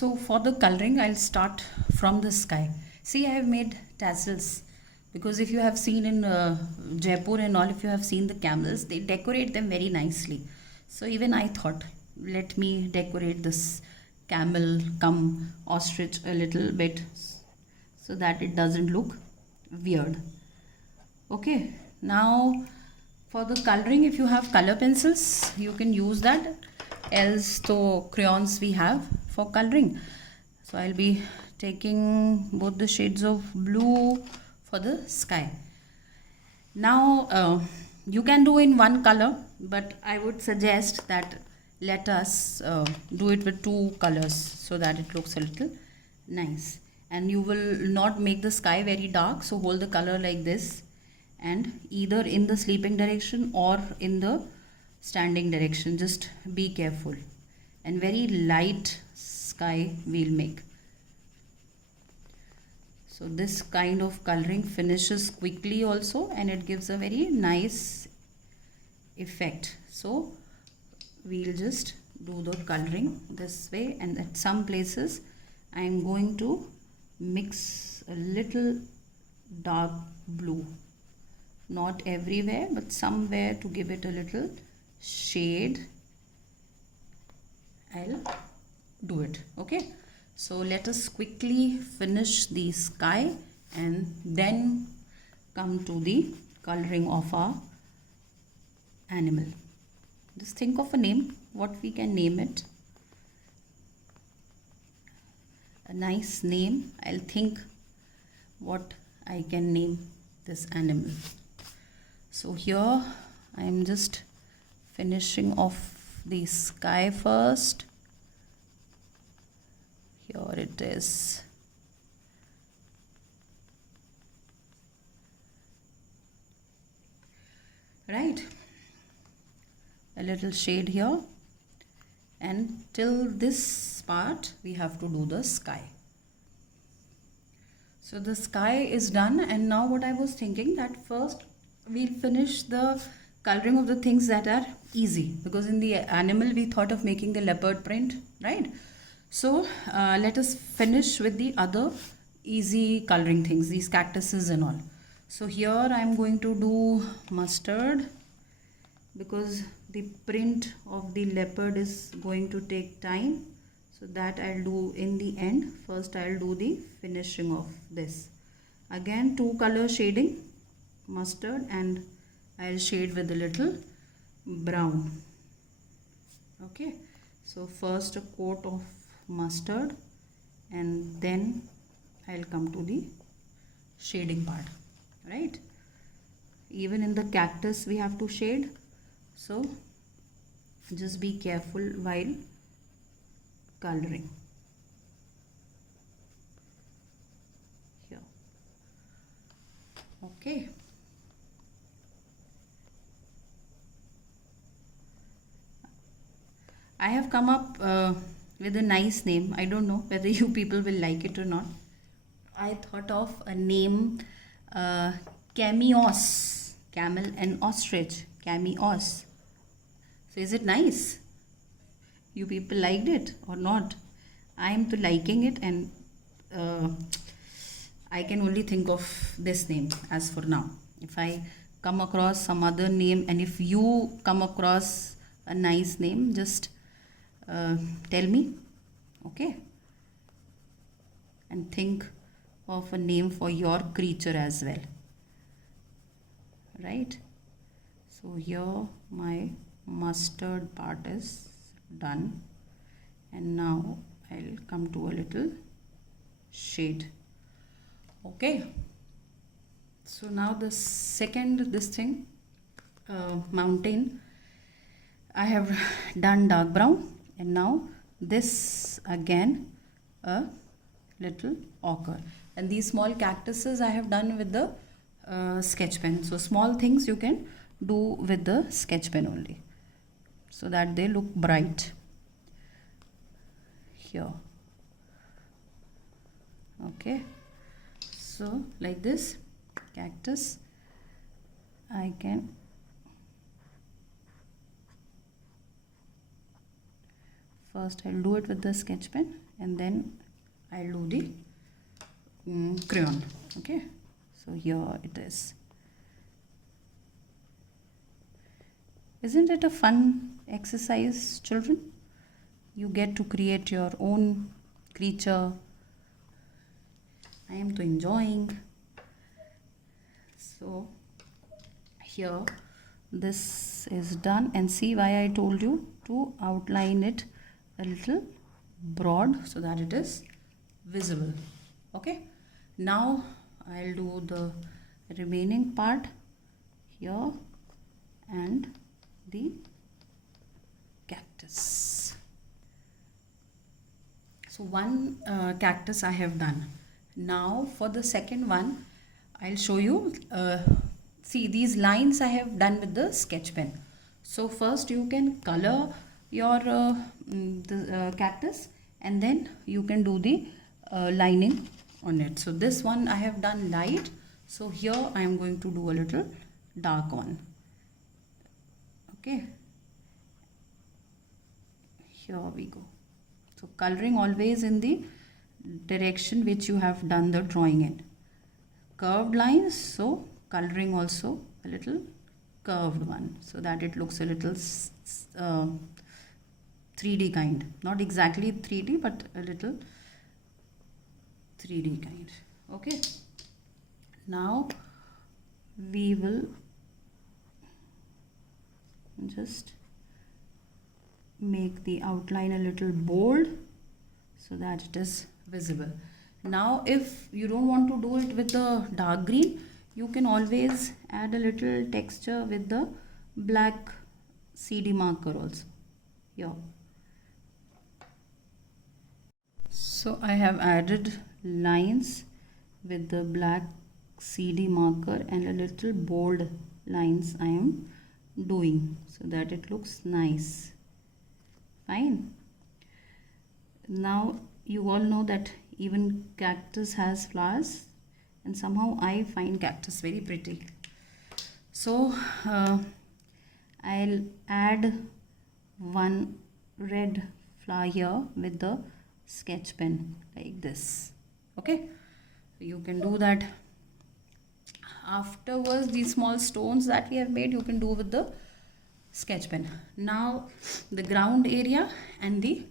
So for the coloring, I'll start from the sky. See, I have made tassels because if you have seen in Jaipur and all, if you have seen the camels, they decorate them very nicely. So even I thought, let me decorate this camel come ostrich a little bit so that it doesn't look weird. Okay, now for the coloring, if you have color pencils, you can use that. Else the crayons we have for coloring. So I'll be taking both the shades of blue for the sky. Now you can do in one color, but I would suggest that let us do it with two colors so that it looks a little nice. And you will not make the sky very dark, so hold the color like this, and either in the sleeping direction or in the standing direction. Just be careful, and very light sky we'll make. So this kind of coloring finishes quickly also, and it gives a very nice effect. So we'll just do the coloring this way, and at some places I am going to mix a little dark blue, not everywhere but somewhere, to give it a little shade. I'll do it. Okay, so let us quickly finish the sky and then come to the coloring of our animal. Just think of a name, what we can name it. A nice name. I'll think what I can name this animal. So here I am just finishing off the sky first. Here it is. Right, a little shade here, and till this part we have to do the sky. So the sky is done, and now what I was thinking, that first we'll finish the coloring of the things that are easy, because in the animal we thought of making the leopard print, right? So let us finish with the other easy coloring things, these cactuses and all. So here I am going to do mustard, because the print of the leopard is going to take time, so that I'll do in the end. First I'll do the finishing of this. Again, two color shading, mustard, and I'll shade with a little brown. Okay, so first a coat of mustard, and then I'll come to the shading part, right? Even in the cactus we have to shade, so just be careful while coloring. Here, okay. I have come up with a nice name. I don't know whether you people will like it or not. I thought of a name, Cameos, camel and ostrich, Cameos. So is it nice? You people liked it or not? I am to liking it, and I can only think of this name as for now. If I come across some other name, and if you come across a nice name, just tell me, okay? And think of a name for your creature as well, right? So here my mustard part is done, and now I'll come to a little shade. Okay, so now the second, this thing, mountain, I have done dark brown, and now this again a little ochre, and these small cactuses I have done with the sketch pen. So small things you can do with the sketch pen only, so that they look bright. Here, okay, so like this cactus I can first I'll do it with the sketch pen and then I'll do the crayon. Okay, so here it is. Isn't it a fun exercise, children? You get to create your own creature. I am to enjoying. So here this is done, and see why I told you to outline it a little broad so that it is visible. Okay, now I'll do the remaining part here and the cactus. So one cactus I have done. Now for the second one I'll show you. See, these lines I have done with the sketch pen. So first you can color your cactus, and then you can do the lining on it. So this one I have done light, so here I am going to do a little dark on. Okay, here we go. So coloring always in the direction which you have done the drawing in. Curved lines, so coloring also a little curved one so that it looks a little 3D kind. Not exactly 3D, but a little 3D kind. Okay, now we will just make the outline a little bold so that it is visible. Now if you don't want to do it with the dark green, you can always add a little texture with the black CD marker also here. So I have added lines with the black CD marker and a little bold lines I am doing so that it looks nice. Fine. Now you all know that even cactus has flowers, and somehow I find cactus very pretty. So I'll add one red flower here with the sketch pen like this. Okay, you can do that. Afterwards, these small stones that we have made, you can do with the sketch pen. Now the ground area and the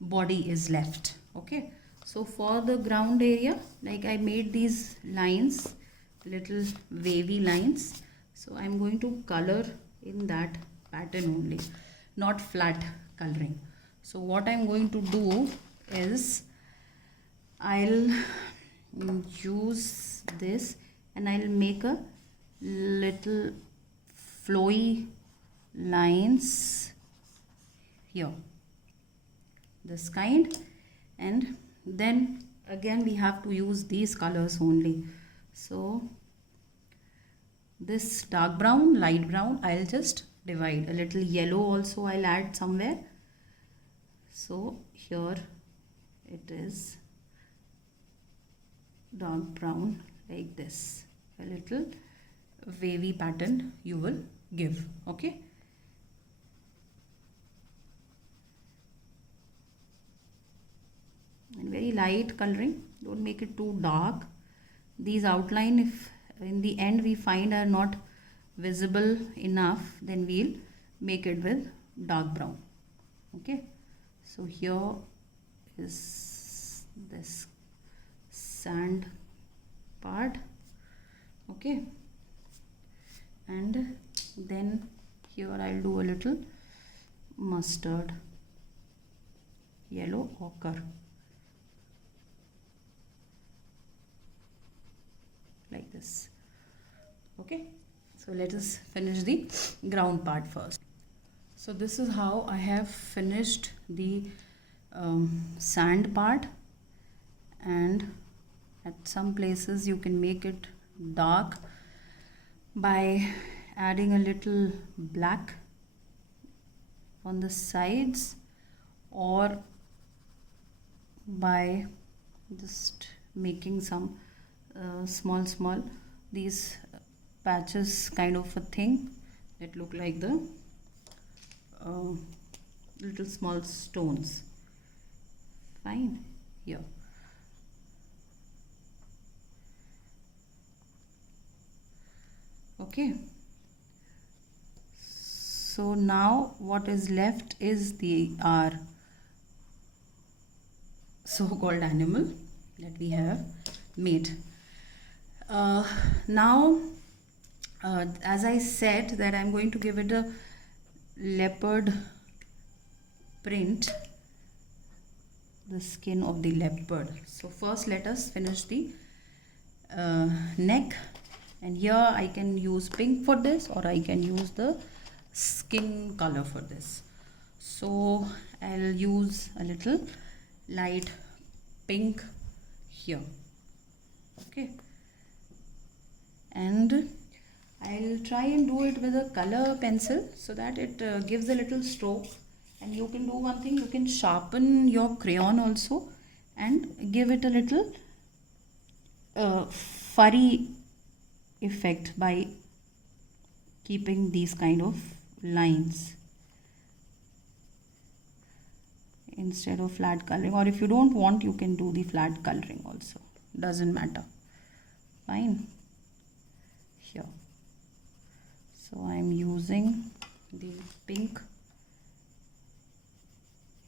body is left. Okay, so for the ground area, like I made these lines, little wavy lines, so I'm going to color in that pattern only, not flat coloring. So what I'm going to do is I'll use this and I'll make a little flowy lines here, this kind, and then again we have to use these colors only. So this dark brown, light brown, I'll just divide. A little yellow also I'll add somewhere. So here it is dark brown like this, a little wavy pattern you will give. Okay, and very light coloring, don't make it too dark. These outline, if in the end we find are not visible enough, then we'll make it with dark brown. Okay, so here is this sand part. Okay, and then here I'll do a little mustard yellow ochre like this. Okay, so let us finish the ground part first. So this is how I have finished the sand part, and at some places you can make it dark by adding a little black on the sides, or by just making some small these patches kind of a thing that look like the little small stones. Fine. Here. Okay. So now what is left is our so-called animal that we have made. Now as I said that I'm going to give it a leopard print, the skin of the leopard. So first let us finish the neck, and here I can use pink for this, or I can use the skin color for this. So I'll use a little light pink here. Okay, and I'll try and do it with a color pencil so that it gives a little stroke. And you can do one thing, you can sharpen your crayon also and give it a little furry effect by keeping these kind of lines instead of flat coloring. Or if you don't want, you can do the flat coloring also, doesn't matter. Fine. Here, so I'm using the pink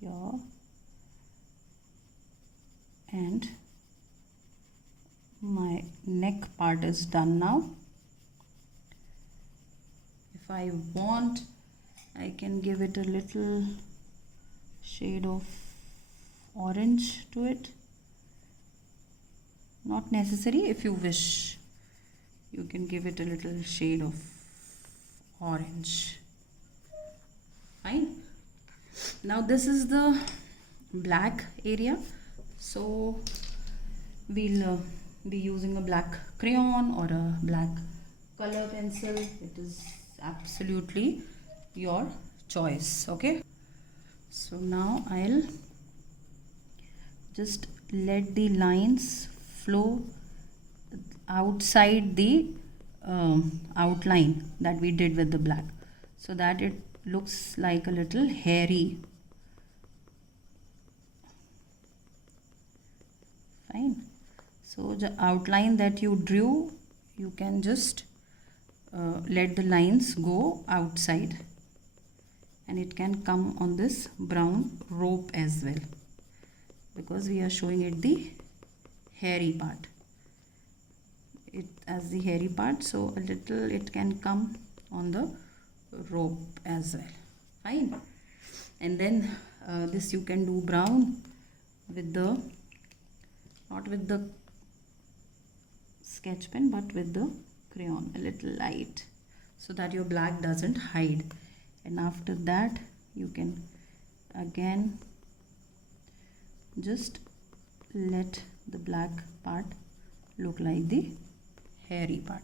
here, and my neck part is done now. If I want, I can give it a little shade of orange to it. Not necessary. If you wish, you can give it a little shade of orange. Fine. Now this is the black area, so we'll be using a black crayon or a black color pencil. It is absolutely your choice. Okay, so now I'll just let the lines flow outside the outline that we did with the black, so that it looks like a little hairy. Fine. So the outline that you drew, you can just let the lines go outside, and it can come on this brown rope as well, because we are showing it the hairy part. It as the hairy part, so a little it can come on the rope as well. Fine. And then this you can do brown with the, not with the sketch pen, but with the crayon, a little light, so that your black doesn't hide. And after that you can again just let the black part look like the hairy part.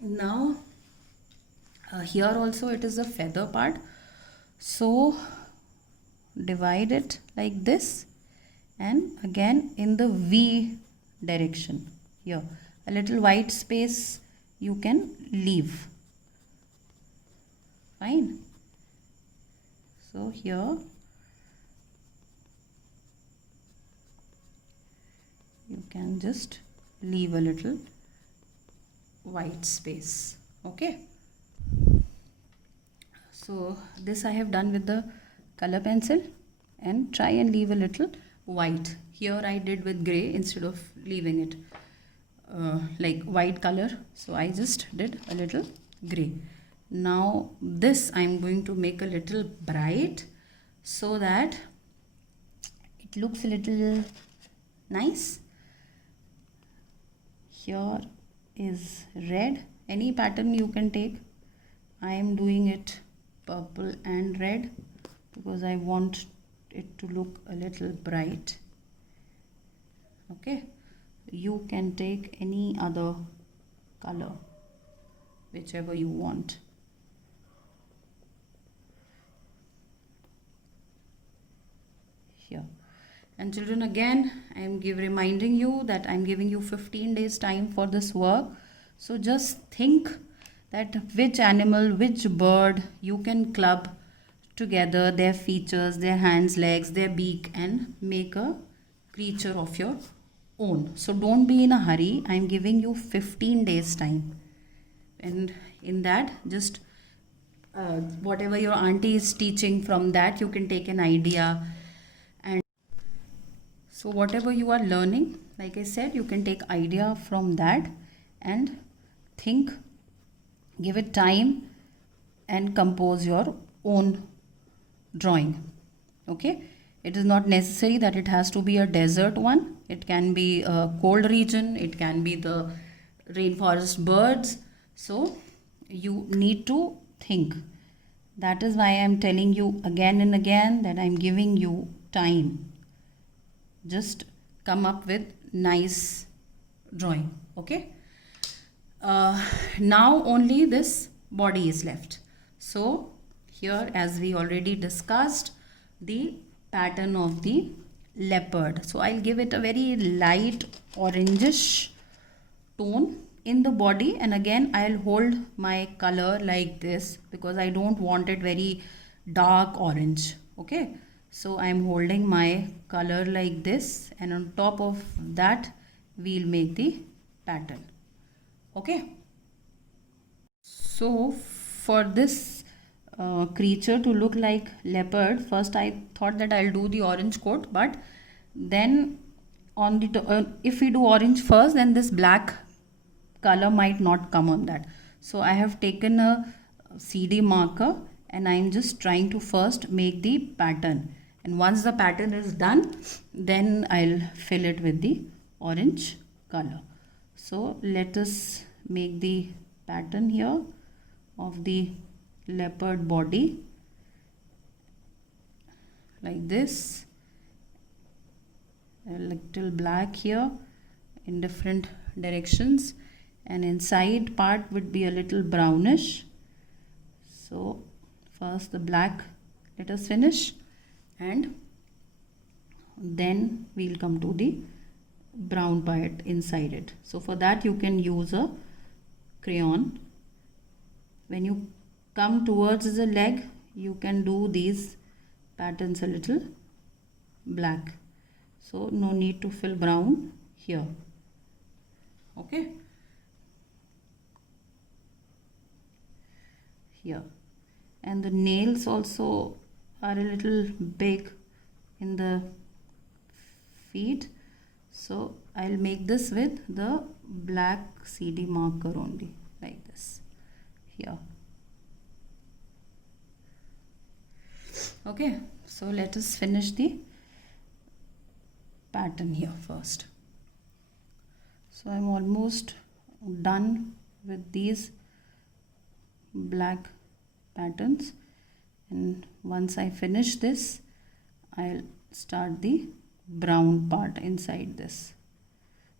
Now here also it is a feather part, so divide it like this, and again in the V direction. Here a little white space you can leave. Fine. So here you can just leave a little white space. Okay, so this I have done with the color pencil, and try and leave a little white. Here I did with gray instead of leaving it like white color, so I just did a little gray. Now this I'm going to make a little bright so that it looks a little nice. Here is red. Any pattern you can take. I am doing it purple and red because I want it to look a little bright. Okay, you can take any other color, whichever you want. Here. And children, again I am reminding you that I am giving you 15 days time for this work. So just think that which animal, which bird you can club together their features, their hands, legs, their beak, and make a creature of your own. So don't be in a hurry. I'm giving you 15 days time, and in that, just whatever your auntie is teaching, from that you can take an idea. And so whatever you are learning, like I said, you can take idea from that and think, give it time, and compose your own drawing. Okay, it is not necessary that it has to be a desert one. It can be a cold region, it can be the rainforest birds. So you need to think. That is why I am telling you again and again that I am giving you time. Just come up with nice drawing. Okay, now only this body is left. So here, as we already discussed, the pattern of the leopard. So I'll give it a very light orangish tone in the body, and again I'll hold my color like this because I don't want it very dark orange. Okay, so I'm holding my color like this, and on top of that we'll make the pattern. Okay, so for this creature to look like leopard, first I thought that I'll do the orange coat, but then on the if we do orange first, then this black color might not come on that. So I have taken a CD marker and I'm just trying to first make the pattern, and once the pattern is done, then I'll fill it with the orange color. So let us make the pattern here of the leopard body like this. A little black here in different directions, and inside part would be a little brownish. So first the black let us finish, and then we'll come to the brown part inside it. So for that you can use a crayon. When you come towards the leg, you can do these patterns a little black. So no need to fill brown here. Okay, here, and the nails also are a little big in the feet, so I'll make this with the black CD marker only, like this here. Okay, so let us finish the pattern here first. So I'm almost done with these black patterns, and once I finish this, I'll start the brown part inside this.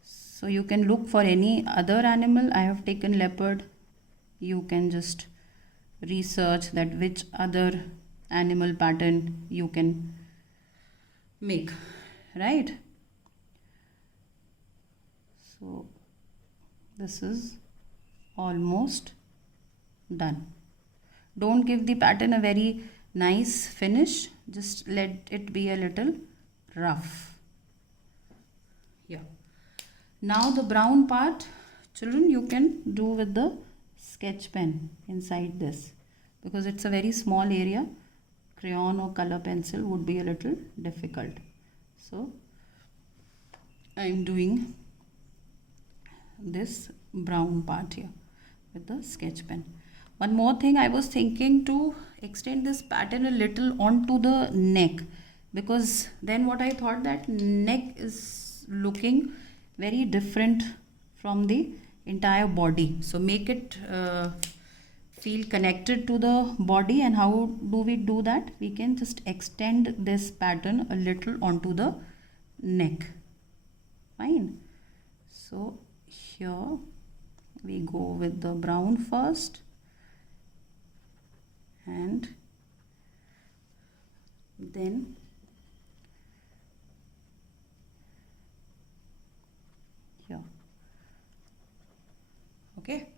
So you can look for any other animal. I have taken leopard. You can just research that which other animal pattern you can make, right? So this is almost done. Don't give the pattern a very nice finish, just let it be a little rough. Yeah. Now the brown part, children, you can do with the sketch pen inside this, because it's a very small area. Crayon or color pencil would be a little difficult. So I'm doing this brown part here with the sketch pen. One more thing, I was thinking to extend this pattern a little onto the neck, because then what I thought, that neck is looking very different from the entire body. So make it feel connected to the body. And how do we do that? We can just extend this pattern a little onto the neck. Fine. So here we go with the brown first, and then here. Okay,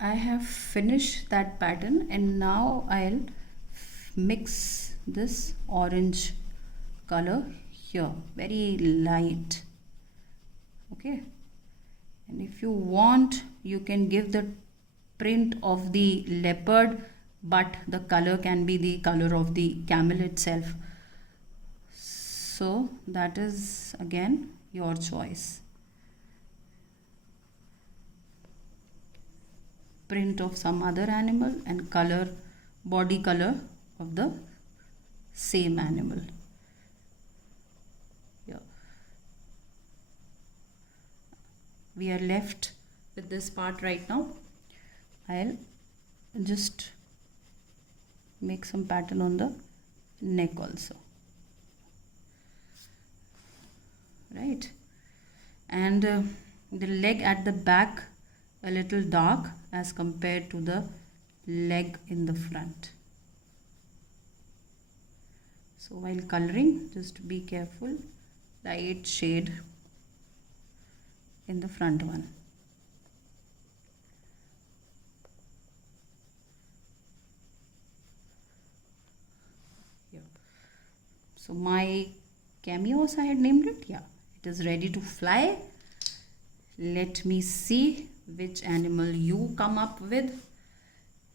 I have finished that pattern, and now I'll mix this orange color here, very light. Okay, and if you want, you can give the print of the leopard, but the color can be the color of the camel itself. So that is again your choice. Print of some other animal and color, body color of the same animal. Yeah. We are left with this part right now. I'll just make some pattern on the neck also. Right, and the leg at the back a little dark as compared to the leg in the front. So while coloring, just be careful, light shade in the front one. Yep. So my cameos, I had named it, yeah, it is ready to fly. Let me see which animal you come up with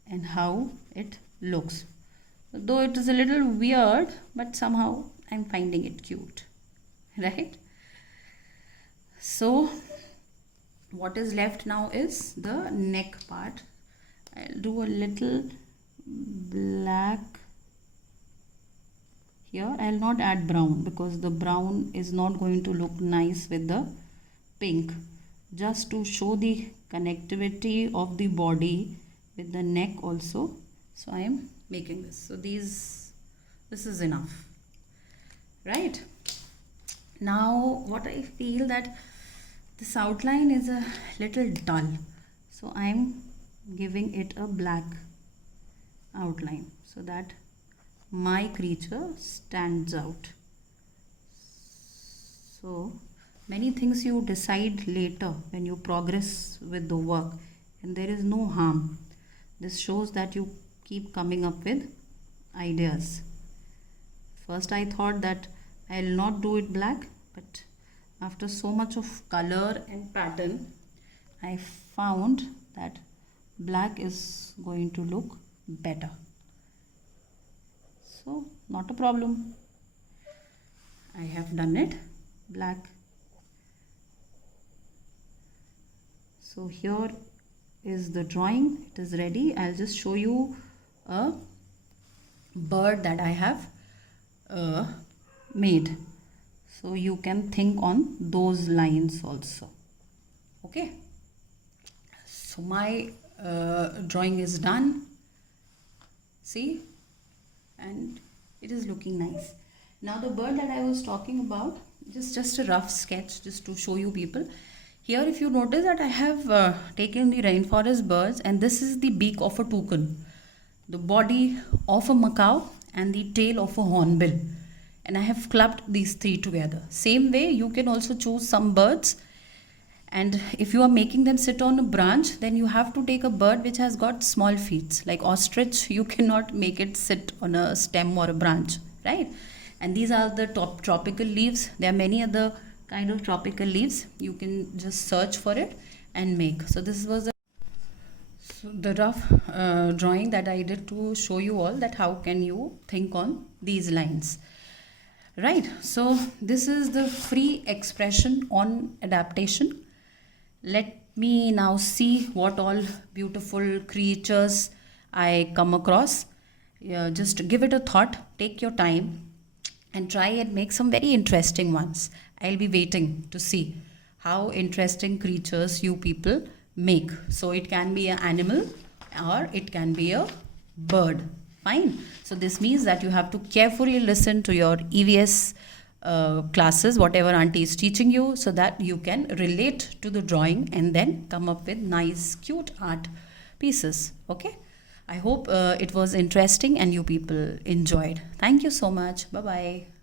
and how it looks. Though it is a little weird, but somehow I'm finding it cute, right? So what is left now is the neck part. I'll do a little black here. I'll not add brown because the brown is not going to look nice with the pink. Just to show the connectivity of the body with the neck also. So I am making this. So this is enough, right? Now what I feel that this outline is a little dull, so I am giving it a black outline so that my creature stands out. So many things you decide later when you progress with the work, and there is no harm. This shows that you keep coming up with ideas. First I thought that I'll not do it black, but after so much of color and pattern, I found that black is going to look better. So not a problem. I have done it black. So here is the drawing. It is ready. I'll just show you a bird that I have made. So you can think on those lines also. Okay. So my drawing is done. See? And it is looking nice. Now the bird that I was talking about, just a rough sketch just to show you people. Here if you notice that I have taken the rainforest birds, and this is the beak of a toucan, the body of a macaw, and the tail of a hornbill. And I have clubbed these three together. Same way you can also choose some birds, and if you are making them sit on a branch, then you have to take a bird which has got small feet. Like ostrich, you cannot make it sit on a stem or a branch, right? And these are the top tropical leaves. There are many other kind of tropical leaves. You can just search for it and make. So this was the rough drawing that I did to show you all that how can you think on these lines, right? So this is the free expression on adaptation. Let me now see what all beautiful creatures I come across. Just give it a thought, take your time and try and make some very interesting ones. I'll be waiting to see how interesting creatures you people make. So it can be an animal or it can be a bird. Fine. So this means that you have to carefully listen to your EVS classes, whatever auntie is teaching you, so that you can relate to the drawing and then come up with nice cute art pieces. Okay. I hope it was interesting and you people enjoyed. Thank you so much. Bye bye.